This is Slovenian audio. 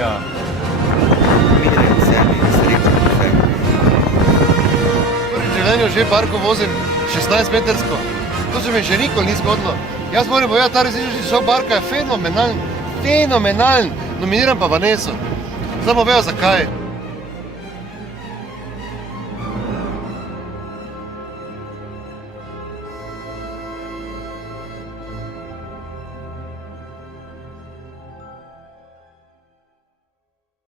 Ja. Miraj v sebi, sreča v sebi. V življenju že parko vozim 16-metrsko. To se mi še nikoli ni zgodilo. Jaz moram povedati, ta resnični šov Barka je fenomenalen. Nominiram pa Vaneso. Samo vejo zakaj.